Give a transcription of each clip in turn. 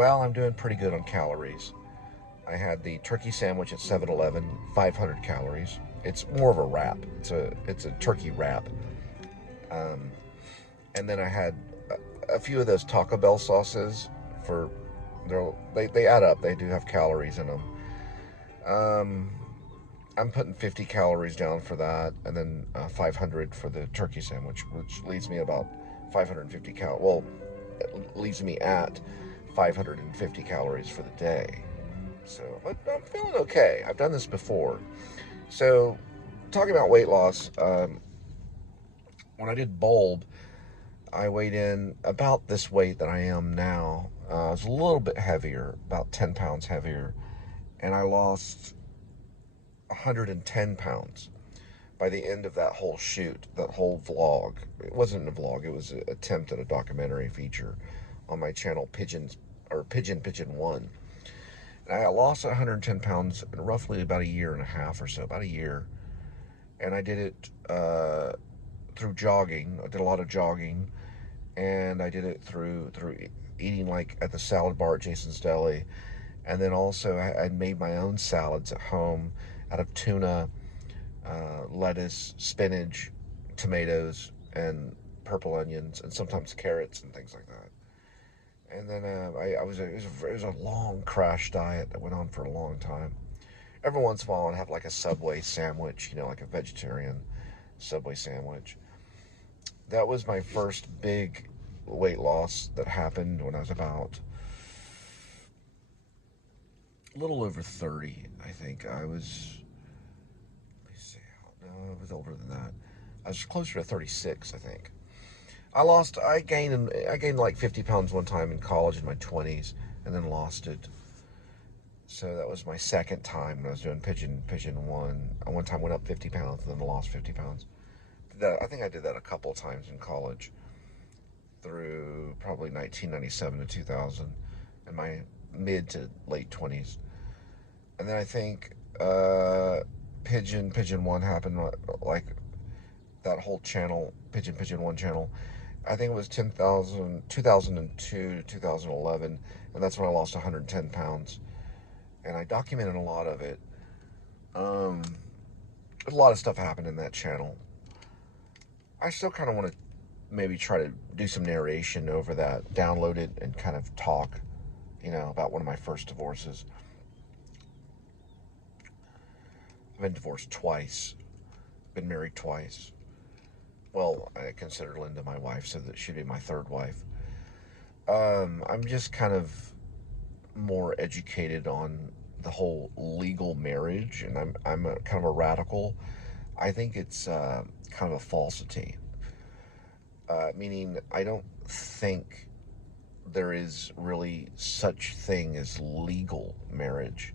Well, I'm doing pretty good on calories. I had the turkey sandwich at 7-Eleven, 500 calories. It's more of a wrap. It's a turkey wrap. Um, and then I had a few of those Taco Bell sauces for they add up. They do have calories in them. Um, I'm putting 50 calories down for that, and then 500 for the turkey sandwich, which leaves me about 550 Well, it leaves me at 550 calories for the day. So, but I'm feeling okay. I've done this before. So, talking about weight loss, when I did B.U.L.B, I weighed in about this weight that I am now. I was a little bit heavier, about 10 pounds heavier, and I lost 110 pounds by the end of that whole shoot, that whole vlog. It wasn't a vlog, it was an attempt at a documentary feature on my channel, Pigeon 1. And I lost 110 pounds in roughly about a year and a half or so, about a year. And I did it through jogging. I did a lot of jogging, and I did it through eating like at the salad bar at Jason's Deli. And then also I made my own salads at home out of tuna, lettuce, spinach, tomatoes, and purple onions, and sometimes carrots and things like that. And then it was a long crash diet that went on for a long time. Every once in a while I'd have like a Subway sandwich, like a vegetarian Subway sandwich. That was my first big weight loss that happened when I was about a little over 30, I think. Let me see, no, I was older than that. I was closer to 36, I think. I gained like 50 pounds one time in college in my 20s, and then lost it. So that was my second time when I was doing Pigeon 1. I one time went up 50 pounds and then lost 50 pounds. I think I did that a couple of times in college through probably 1997 to 2000 in my mid to late 20s. And then I think Pigeon 1 happened, like that whole channel, Pigeon 1 channel. I think it was 2002 to 2011, and that's when I lost 110 pounds. And I documented a lot of it. A lot of stuff happened in that channel. I still kind of want to maybe try to do some narration over that, download it, and kind of talk, about one of my first divorces. I've been divorced twice, been married twice. Well, I consider Linda my wife, so that she'd be my third wife. I'm just kind of more educated on the whole legal marriage, and I'm kind of a radical. I think it's kind of a falsity, meaning I don't think there is really such thing as legal marriage.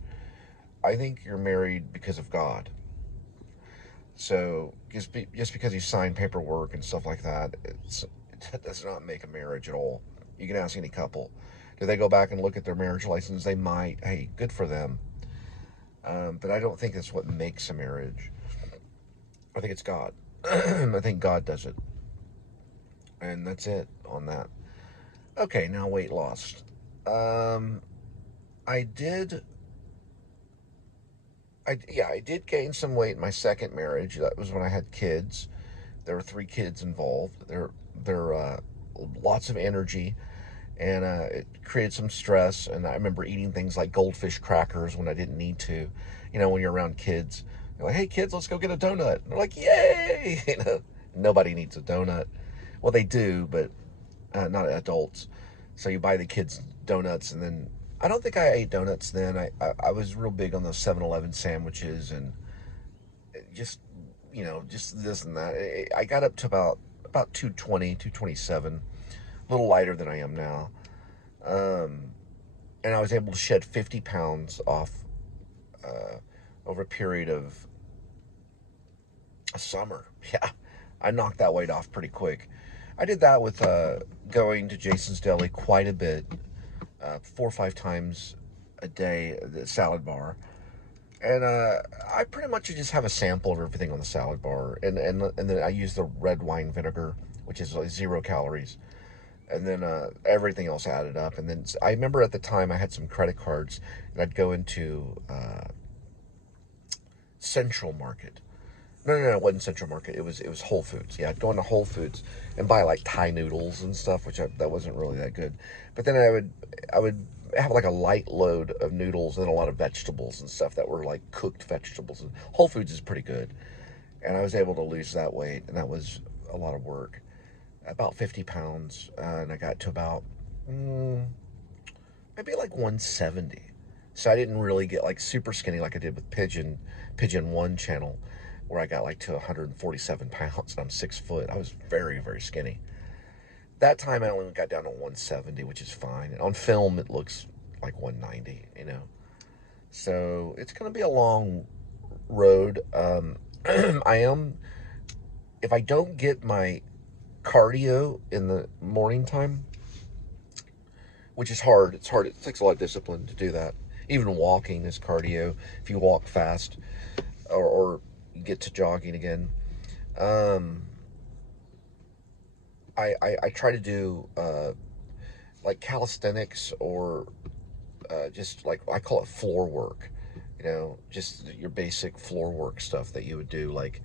I think you're married because of God. So just because you sign paperwork and stuff like that, it does not make a marriage at all. You can ask any couple. Do they go back and look at their marriage license? They might. Hey, good for them. But I don't think that's what makes a marriage. I think it's God. I think God does it. And that's it on that. Okay, now weight loss. I did I did gain some weight in my second marriage. That was when I had kids. There were 3 kids involved. There lots of energy, and it created some stress. And I remember eating things like goldfish crackers when I didn't need to. When you're around kids, you're like, "Hey kids, let's go get a donut." And they're like, "Yay!" Nobody needs a donut. Well, they do, but not adults. So you buy the kids donuts, and then I don't think I ate donuts then. I was real big on those 7-Eleven sandwiches, and just, just this and that. I got up to about 220, 227, a little lighter than I am now. And I was able to shed 50 pounds off over a period of a summer. Yeah, I knocked that weight off pretty quick. I did that with going to Jason's Deli quite a bit, 4 or 5 times a day, the salad bar. And I pretty much just have a sample of everything on the salad bar. And then I use the red wine vinegar, which is like 0 calories. And then everything else added up. And then I remember at the time I had some credit cards, and I'd go into Central Market. No, it wasn't Central Market. It was Whole Foods. Yeah, I'd go into Whole Foods and buy like Thai noodles and stuff, that wasn't really that good. But then I would have like a light load of noodles and a lot of vegetables and stuff that were like cooked vegetables. And Whole Foods is pretty good, and I was able to lose that weight, and that was a lot of work. About 50 pounds, and I got to about maybe like 170. So I didn't really get like super skinny like I did with Pigeon One channel, where I got like to 147 pounds and I'm 6 foot. I was very, very skinny. That time I only got down to 170, which is fine. And on film it looks like 190, you know. So it's gonna be a long road. I am, if I don't get my cardio in the morning time, which is hard. It's hard. It takes a lot of discipline to do that. Even walking is cardio. If you walk fast, or get to jogging again. Um, I try to do like calisthenics, or just like, I call it floor work. You know, just your basic floor work stuff that you would do, like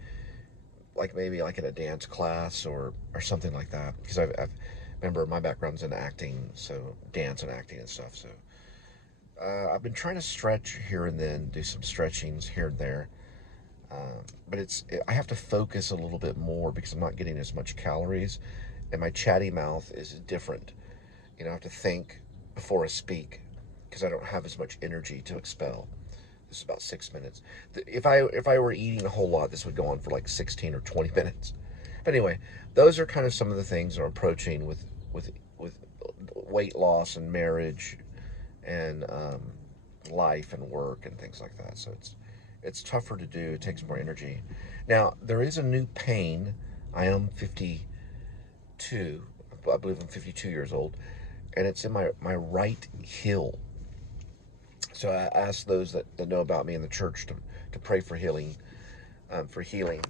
maybe like in a dance class, or something like that. Because I've remember my background's in acting, so dance and acting and stuff. So I've been trying to stretch here and then, do some stretchings here and there. But I have to focus a little bit more because I'm not getting as much calories, and my chatty mouth is different. You know, I have to think before I speak because I don't have as much energy to expel. This is about 6 minutes. If I were eating a whole lot, this would go on for like 16 or 20 minutes. But anyway, those are kind of some of the things I'm approaching with weight loss and marriage, and life and work and things like that. So it's tougher to do. It takes more energy. Now there is a new pain. I am 52. I believe I'm 52 years old, and it's in my right heel. So I asked those that know about me in the church to pray for healing. For healing,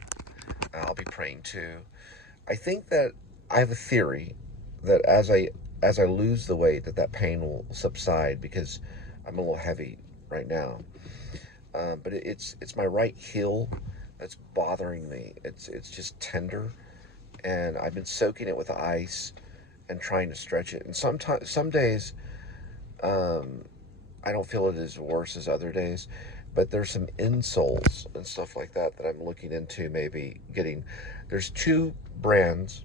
I'll be praying too. I think that I have a theory that as I lose the weight, that pain will subside, because I'm a little heavy right now. But it's my right heel that's bothering me. It's just tender, and I've been soaking it with ice and trying to stretch it. And some days, um, I don't feel it as worse as other days. But there's some insoles and stuff like that I'm looking into maybe getting. There's two brands.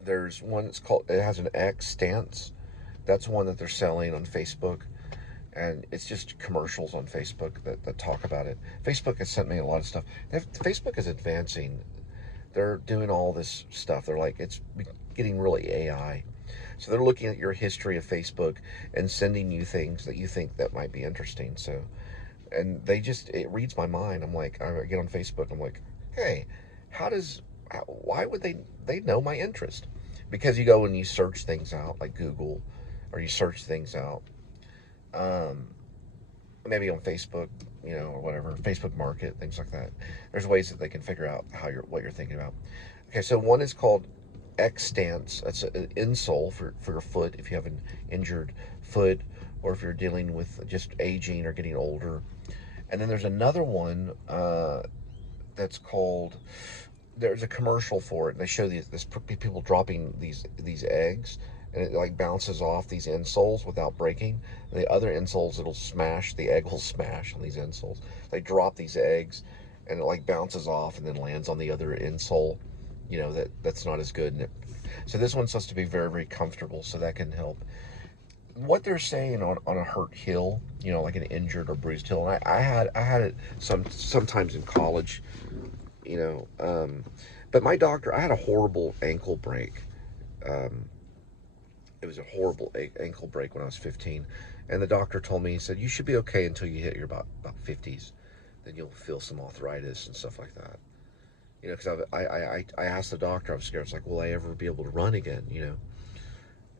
There's one that's called, it has an X stance. That's one that they're selling on Facebook. And it's just commercials on Facebook that talk about it. Facebook has sent me a lot of stuff. Facebook is advancing. They're doing all this stuff. They're like, it's getting really AI. So they're looking at your history of Facebook and sending you things that you think that might be interesting. So, and it reads my mind. I'm like, I get on Facebook. I'm like, hey, why would they know my interest? Because you go and you search things out, like Google, or you search things out, um, maybe on Facebook, or whatever, Facebook Market, things like that. There's ways that they can figure out what you're thinking about. Okay, so one is called X stance. That's an insole for your foot if you have an injured foot, or if you're dealing with just aging or getting older. And then there's another one that's called. There's a commercial for it, and they show this people dropping these eggs, and it like bounces off these insoles without breaking. And the other insoles, it'll smash. The egg will smash on these insoles. They drop these eggs, and it like bounces off and then lands on the other insole. That's not as good. So this one's supposed to be very, very comfortable, so that can help. What they're saying on a hurt heel, like an injured or bruised heel, and I had it sometimes in college, you know. But my doctor, I had a horrible ankle break. Um, it was a horrible ankle break when I was 15, and the doctor told me, he said, you should be okay until you hit your about 50s, then you'll feel some arthritis and stuff like that. Because I asked the doctor, I was scared. I was like, will I ever be able to run again?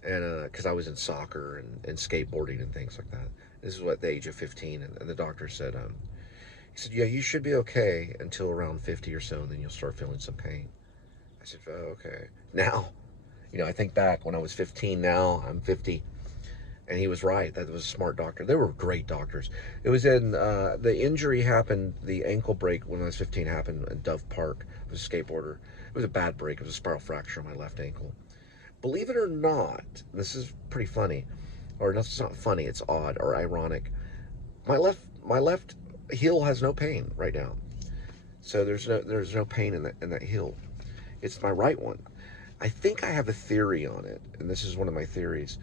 And because I was in soccer and skateboarding and things like that. This is at the age of 15, and the doctor said, he said, yeah, you should be okay until around 50 or so, and then you'll start feeling some pain. I said, oh, okay. Now, You know, I think back when I was 15, now I'm 50, and he was right. That was a smart doctor. They were great doctors. It was in, the injury happened, the ankle break when I was 15 happened in Dove Park. I was a skateboarder. It was a bad break. It was a spiral fracture on my left ankle. Believe it or not, this is pretty funny, or no, it's not funny, it's odd or ironic. My left heel has no pain right now. So there's no pain in that heel. It's my right one. I think I have a theory on it, and this is one of my theories,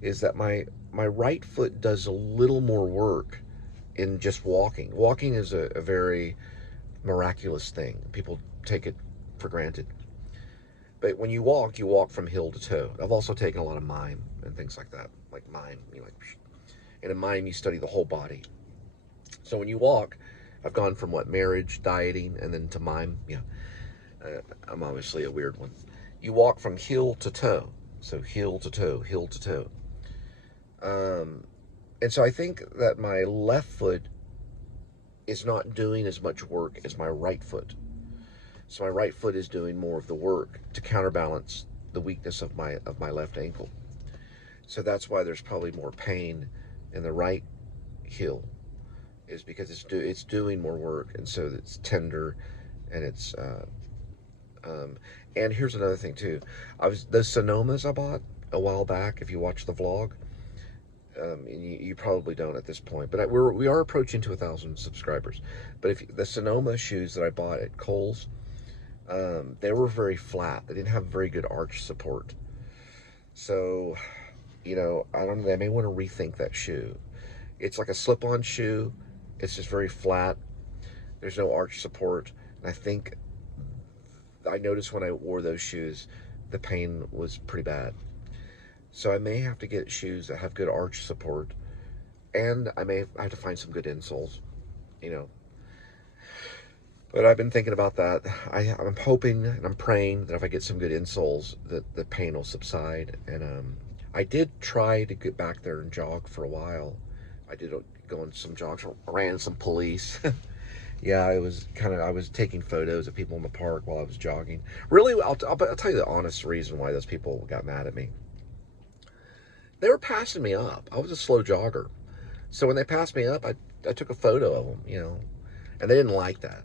is that my right foot does a little more work in just walking. Walking is a very miraculous thing. People take it for granted. But when you walk from heel to toe. I've also taken a lot of mime and things like that. Like mime, and in mime you study the whole body. So when you walk, I've gone from marriage, dieting, and then to mime. I'm obviously a weird one. You walk from heel to toe. So heel to toe, heel to toe. And so I think that my left foot is not doing as much work as my right foot. So my right foot is doing more of the work to counterbalance the weakness of my left ankle. So that's why there's probably more pain in the right heel, is because it's doing more work, and so it's tender, and it's and here's another thing too. Those Sonomas I bought a while back. If you watch the vlog, and you probably don't at this point, but we are approaching to 1,000 subscribers. But if the Sonoma shoes that I bought at Kohl's, they were very flat. They didn't have very good arch support. So, I don't know. They may want to rethink that shoe. It's like a slip-on shoe. It's just very flat. There's no arch support. And I think I noticed when I wore those shoes, the pain was pretty bad. So I may have to get shoes that have good arch support, and I may have to find some good insoles, But I've been thinking about that. I'm hoping and I'm praying that if I get some good insoles, that the pain will subside. And I did try to get back there and jog for a while. I did go on some jogs, ran some police. Yeah, I was taking photos of people in the park while I was jogging. Really, I'll tell you the honest reason why those people got mad at me. They were passing me up. I was a slow jogger. So when they passed me up, I took a photo of them, and they didn't like that.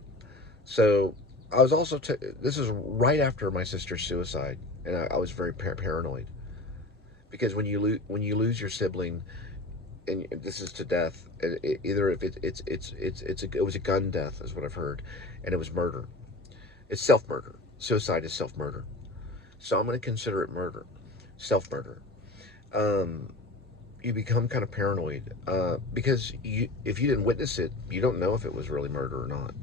So I was also, this is right after my sister's suicide, and I was very paranoid, because when you lose your sibling, and this is to death, either if it was a gun death, is what I've heard, and it was murder. It's self-murder. Suicide is self-murder. So I'm going to consider it murder, self-murder. You become kind of paranoid, because if you didn't witness it, you don't know if it was really murder or not.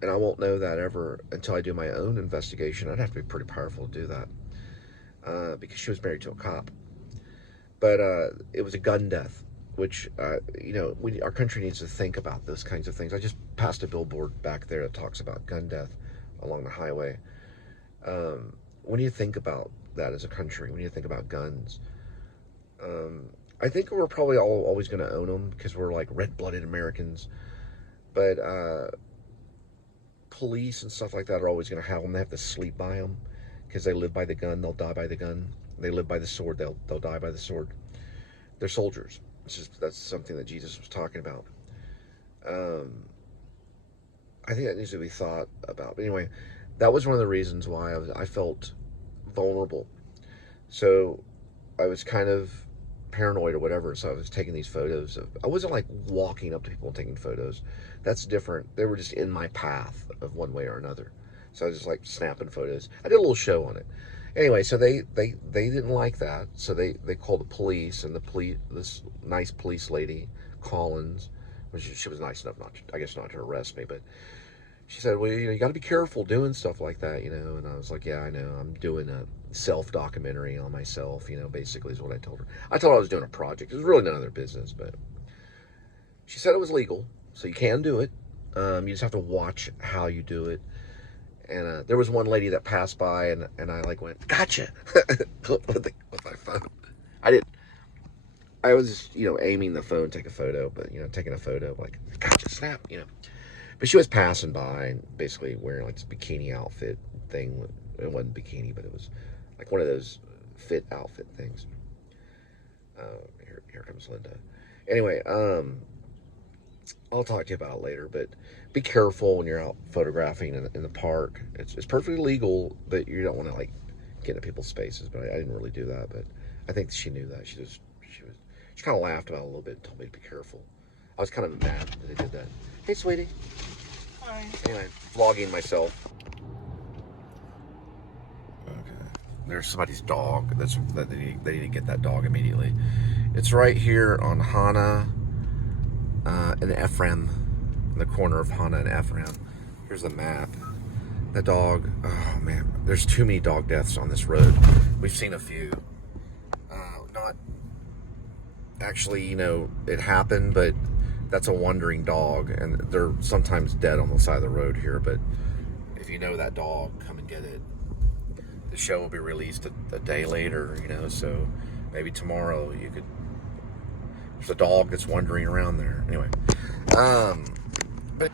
And I won't know that ever until I do my own investigation. I'd have to be pretty powerful to do that, because she was married to a cop. But it was a gun death, which, our country needs to think about those kinds of things. I just passed a billboard back there that talks about gun death along the highway. When do you think about that as a country? When do you think about guns? I think we're probably always going to own them because we're like red-blooded Americans. But police and stuff like that are always going to have them. They have to sleep by them because they live by the gun. They'll die by the gun. They live by the sword. They'll die by the sword. They're soldiers. That's something that Jesus was talking about. I think that needs to be thought about. But anyway, that was one of the reasons why I felt vulnerable. So I was kind of paranoid or whatever, so I was taking these photos I wasn't like walking up to people and taking photos. That's different. They were just in my path of one way or another. So I was just like snapping photos. I did a little show on it. Anyway, so they didn't like that. So they called the police, and this nice police lady, Collins, which she was nice enough not to arrest me, but she said, well, you got to be careful doing stuff like that, and I was like, yeah, I know. I'm doing a self-documentary on myself, basically is what I told her. I told her I was doing a project. It was really none of their business, but she said it was legal, so you can do it. You just have to watch how you do it. And there was one lady that passed by, and I like went, gotcha, with my phone. I was, aiming the phone, take a photo, but, taking a photo, like, gotcha, snap, But she was passing by and basically wearing like this bikini outfit thing it wasn't bikini, but it was like one of those fit outfit things. Here comes Linda. Anyway, I'll talk to you about it later, but be careful when you're out photographing in the park. It's perfectly legal, but you don't want to like get into people's spaces. But I didn't really do that, but I think she knew that. She kind of laughed about it a little bit and told me to be careful. I was kind of mad that they did that. Hey, sweetie. Hi. Anyway, vlogging myself. Okay. There's somebody's dog. They need to get that dog immediately. It's right here on Hana and Ephraim, in the corner of Hana and Ephraim. Here's the map. The dog, oh man, there's too many dog deaths on this road. We've seen a few. Not actually, you know, it happened, but that's a wandering dog, and they're sometimes dead on the side of the road here. But if you know that dog, come and get it. The show will be released a day later, you know, so maybe tomorrow you could. There's a dog that's wandering around there. Anyway, but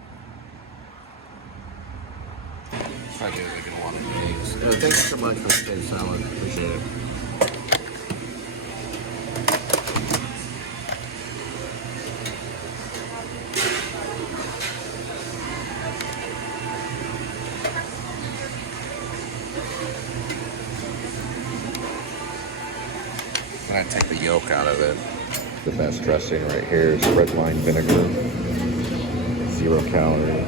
I do make a lot of things. Thanks so much for the potato salad. Appreciate it. I take the yolk out of it. The best dressing right here is red wine vinegar. 0 calories.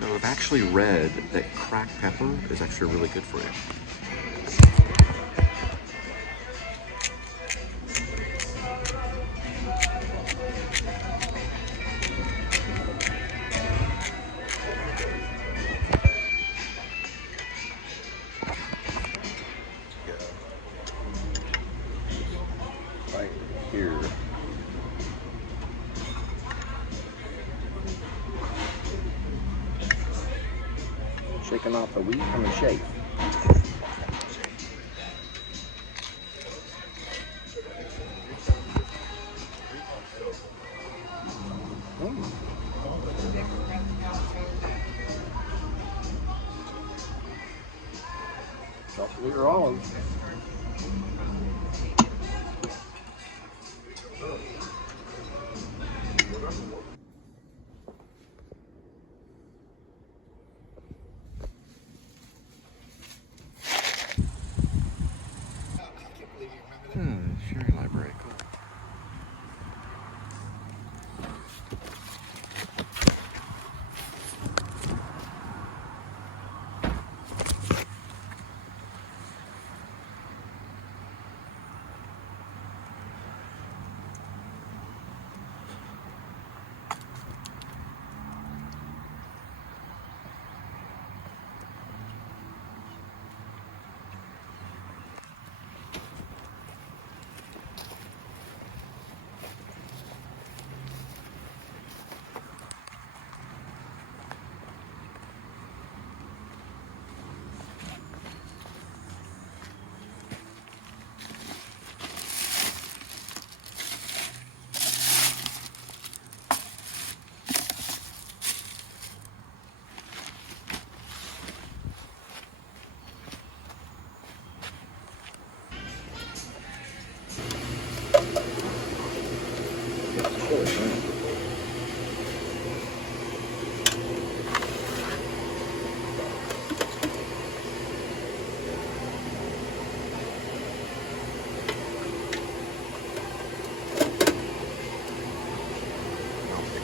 Now, I've actually read that cracked pepper is actually really good for you. Right here. Shaking off the wheat from the shake. Salsa olives. Sharing library, cool.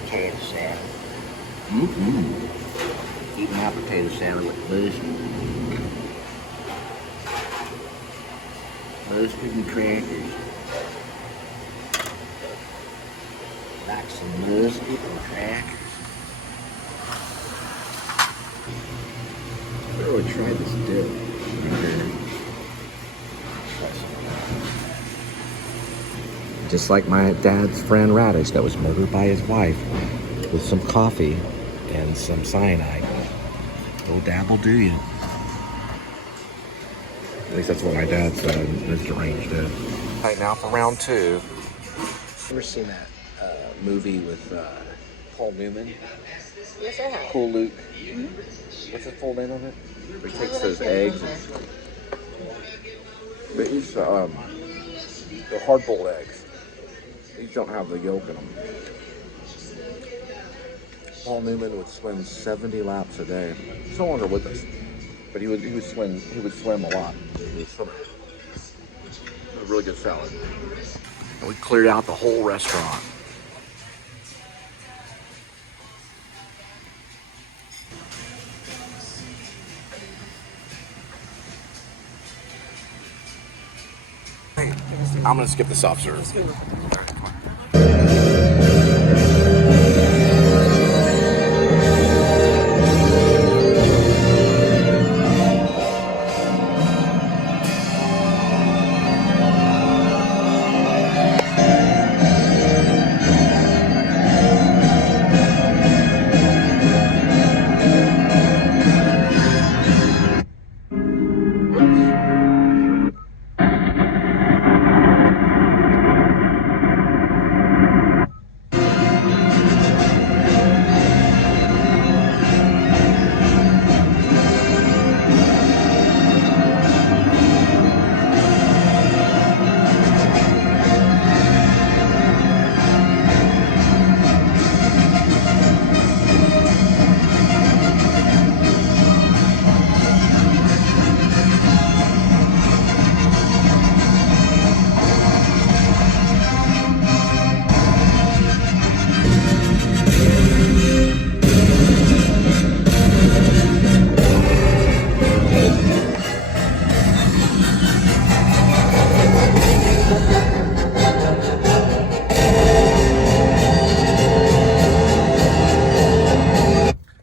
Potato salad. Eating my potato salad with mustard. Mustard and crackers. Like some mustard and crackers. I really tried this dip. Just like my dad's friend Radish that was murdered by his wife with some coffee and some cyanide. Little dabble do you. At least that's what my dad said, Mr. Range did. All right, now for round two. Ever seen that movie with Paul Newman? Yes, I have. Cool Luke. What's the full name of it? Where he takes those eggs and... But these, they're hard-boiled eggs. These don't have the yolk in them. Paul Newman would swim 70 laps a day. He's no longer with us, but he would swim a lot. He was swimming. A really good salad. And we cleared out the whole restaurant. Hey, I'm gonna skip this off, sir.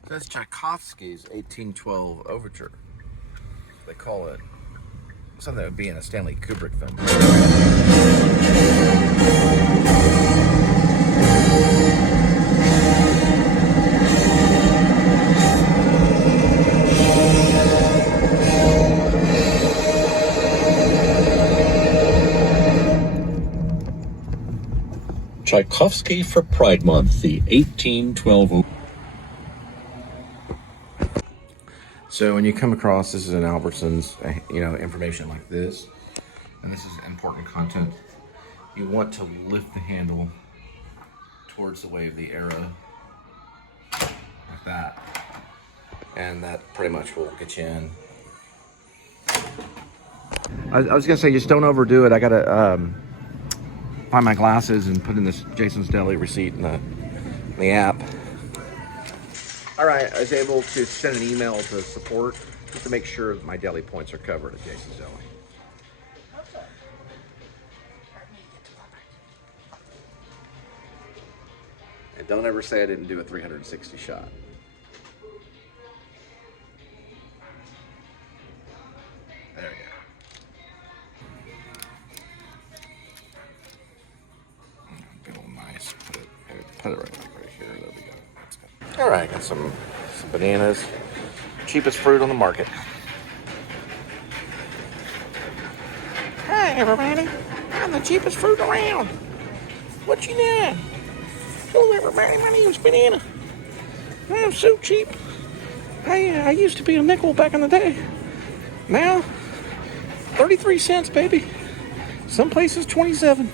That's Tchaikovsky's 1812 Overture. They call it something that would be in a Stanley Kubrick film. Tchaikovsky for Pride Month, the 1812. So when you come across, this is an Albertsons, information like this, and this is important content, you want to lift the handle towards the way of the arrow, like that, and that pretty much will get you in. I was gonna say, just don't overdo it. I gotta find my glasses and put in this Jason's Deli receipt in the app. All right, I was able to send an email to support just to make sure that my deli points are covered at Jason's Deli. And don't ever say I didn't do a 360 shot. There you go. Be a little nice. Put it right here. There we go. That's good. All right, got some bananas. Cheapest fruit on the market. Hi, everybody. I'm the cheapest fruit around. What you doing? Hello, everybody. My name's Banana. I'm so cheap. I used to be a nickel back in the day. Now, 33 cents, baby. Some places 27.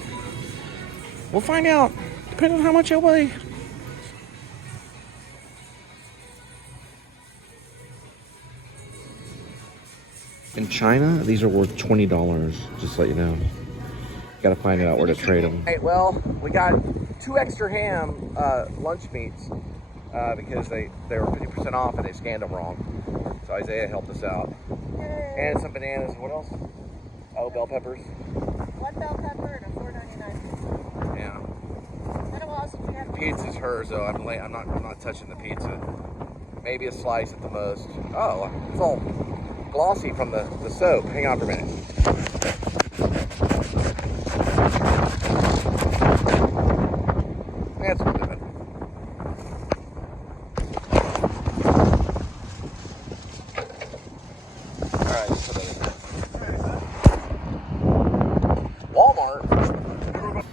We'll find out, depending on how much I weigh. In China, these are worth $20, just to let you know. Gotta find out where to trade them. Hey, well, we got 2 extra ham lunch meats because they were 50% off and they scanned them wrong. So Isaiah helped us out. And some bananas. What else? Oh, bell peppers. 1 bell pepper and a $4.99. Yeah. Kind of awesome. Pizza's hers, though. I'm not touching the pizza. Maybe a slice at the most. Oh, it's all glossy from the soap. Hang on for a minute. That's what we're doing. Alright, let's put that in there. Walmart.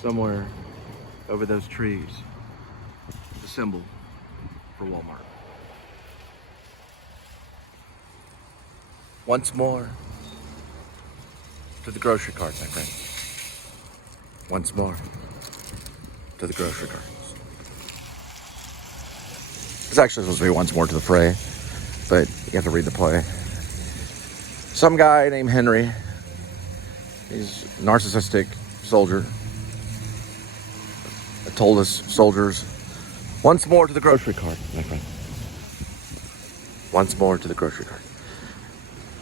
Somewhere over those trees, the symbol for Walmart. Once more to the grocery cart, my friend. Once more to the grocery cart. It's actually supposed to be once more to the fray, but you have to read the play. Some guy named Henry, he's a narcissistic soldier, told his soldiers, once more to the grocery cart, my friend. Once more to the grocery cart.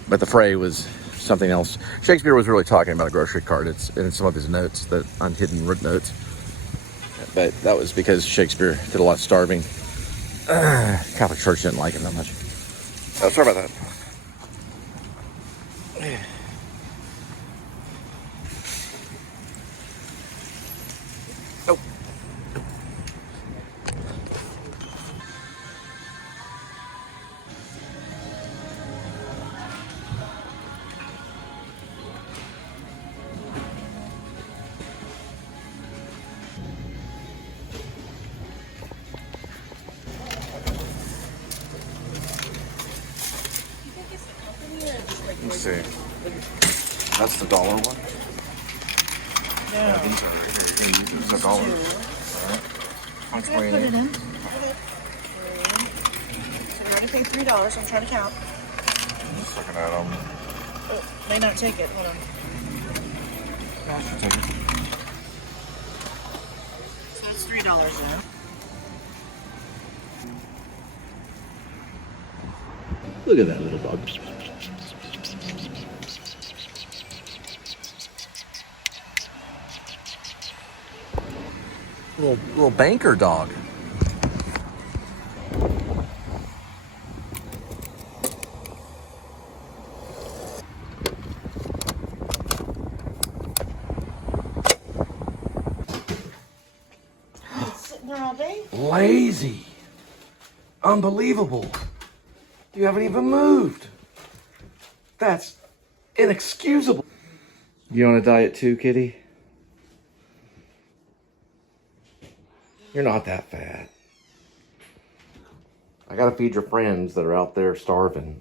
But the fray was something else. Shakespeare was really talking about a grocery cart. It's in some of his notes, the unhidden notes. But that was because Shakespeare did a lot of starving. Catholic Church didn't like him that much. Oh, sorry about that. Oh. Let's see. That's the dollar one? Yeah, these are right here. You're going to use this as a dollar. Alright. I'm Put it in. So we already paid $3. I'm trying to count. I'm just looking at them. Oh, may not take it. Hold on. Yeah, I should take it. So it's $3 now. Look at that little dog. Little banker dog. It's sitting there all day. Lazy. Unbelievable. You haven't even moved. That's inexcusable. You on a diet too, kitty? You're not that fat. I gotta feed your friends that are out there starving.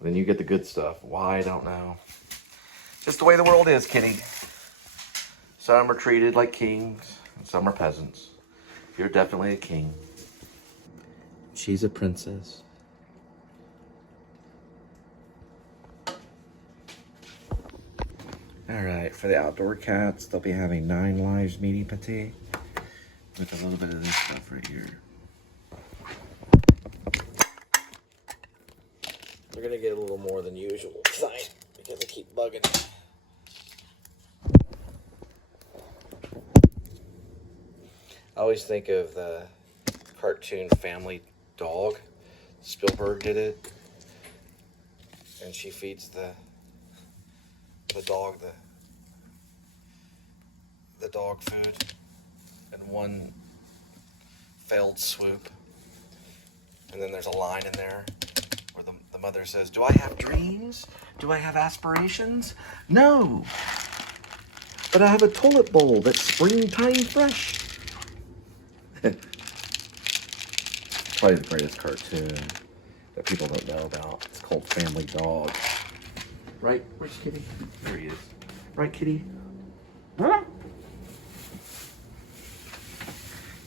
Then you get the good stuff. Why, I don't know. Just the way the world is, kitty. Some are treated like kings, and some are peasants. You're definitely a king. She's a princess. Alright, for the outdoor cats, they'll be having 9 lives midi pate with a little bit of this stuff right here. They're gonna get a little more than usual tonight because I keep bugging. I always think of the cartoon Family Dog. Spielberg did it, and she feeds the dog the dog food in one failed swoop. And then there's a line in there where the mother says, "Do I have dreams? Do I have aspirations? No. But I have a toilet bowl that's springtime fresh." Probably the greatest cartoon that people don't know about. It's called Family Dog. Right? Where's Kitty? There he is. Right, Kitty? Huh?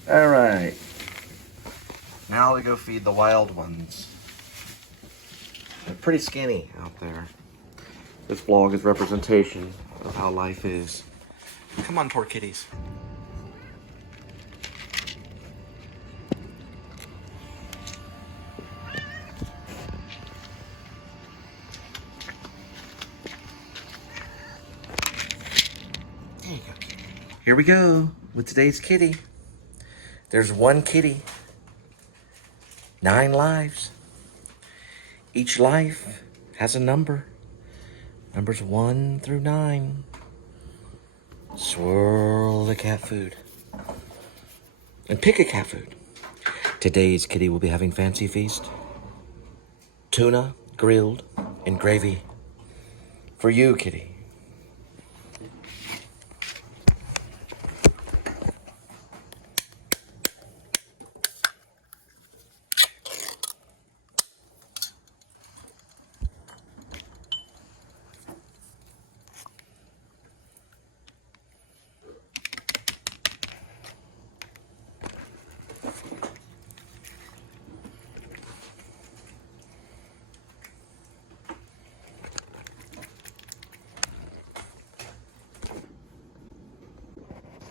All right. Now we go feed the wild ones. They're pretty skinny out there. This vlog is representation of how life is. Come on, poor kitties. There you go. Here we go with today's kitty. There's one kitty, 9 lives. Each life has a number. Numbers 1 through 9. Swirl the cat food. And pick a cat food. Today's kitty will be having fancy feast. Tuna grilled in gravy. For you, kitty.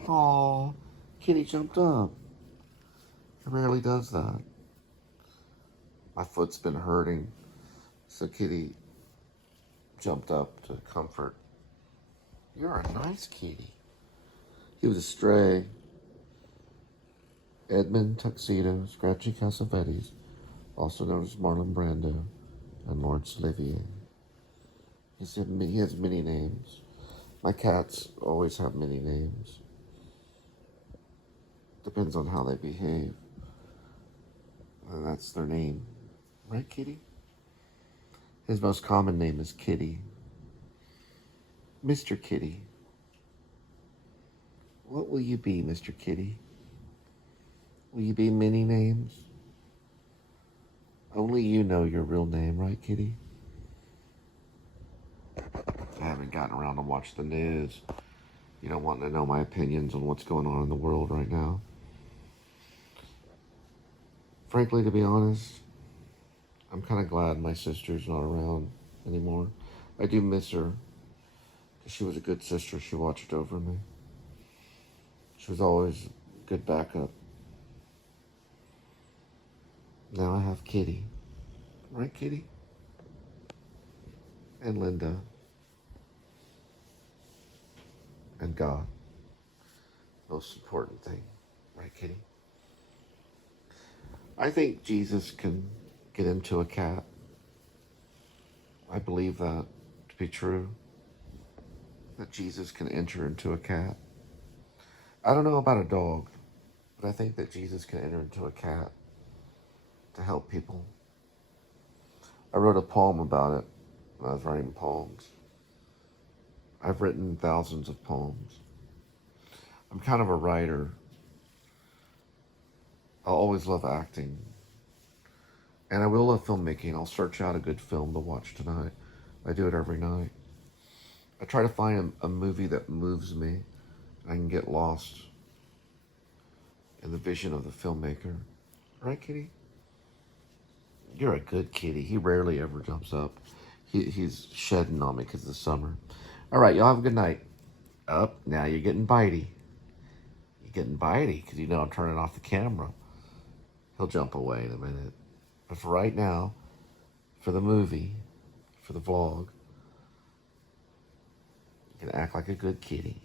Aw, kitty jumped up. It rarely does that. My foot's been hurting, so kitty jumped up to comfort. You're a nice kitty. He was a stray. Edmund Tuxedo, Scratchy Cassavetes, also known as Marlon Brando, and Lawrence Olivier. He has many names. My cats always have many names. Depends on how they behave. And that's their name. Right, Kitty? His most common name is Kitty. Mr. Kitty. What will you be, Mr. Kitty? Will you be many names? Only you know your real name, right, Kitty? I haven't gotten around to watch the news. You don't want to know my opinions on what's going on in the world right now. Frankly, to be honest, I'm kind of glad my sister's not around anymore. I do miss her, because she was a good sister. She watched over me. She was always a good backup. Now I have Kitty. Right, Kitty? And Linda. And God. Most important thing. Right, Kitty? I think Jesus can get into a cat. I believe that to be true. That Jesus can enter into a cat. I don't know about a dog, but I think that Jesus can enter into a cat to help people. I wrote a poem about it when I was writing poems. I've written thousands of poems. I'm kind of a writer. I'll always love acting. And I will love filmmaking. I'll search out a good film to watch tonight. I do it every night. I try to find a movie that moves me. I can get lost in the vision of the filmmaker. Right, Kitty? You're a good kitty. He rarely ever jumps up. He's shedding on me because of the summer. All right, y'all have a good night. Now you're getting bitey. You're getting bitey because you know I'm turning off the camera. He'll jump away in a minute. But for right now, for the movie, for the vlog, you can act like a good kitty.